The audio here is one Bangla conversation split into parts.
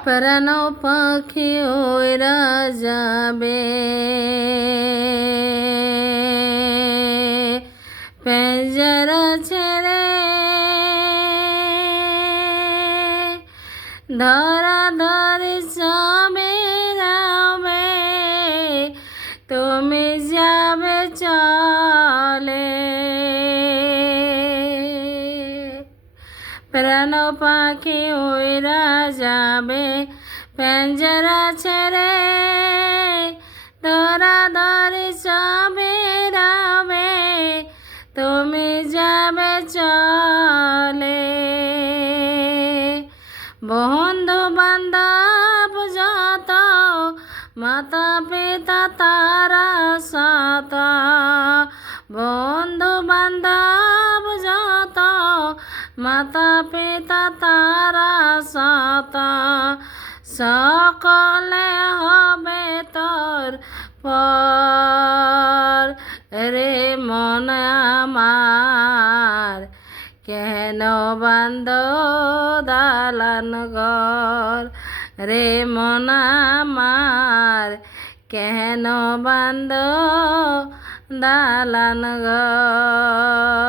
প্রাণ পাখি ওরা যাবে পেঞ্জরা ছেড়ে, ধরা ধরে যাবে যাবে তুমি যাবে চলে। প্রাণ পাখি ওরা যাবে পেঞ্জরা ছেড়ে, ধরা ধরে যাবে যাবে তুমি যাবে চলে। বন্ধু বান্ধব যত, মাতা পিতা তারা সত, বন্ধু বান্ধব যত, মাতা পিতা তারা সত, সকলে হবে তোর পর। রে মন আমার কেন বান্ধ দালান ঘর, রে মন আমার কেন বান্ধ দালান ঘর।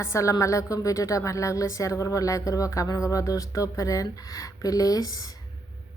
আসসালামু আলাইকুম। ভিডিওটা ভালো লাগলে শেয়ার করবো, লাইক করবো, কমেন্ট করবো। দোস্ত ফ্রেন্ড প্লিজ।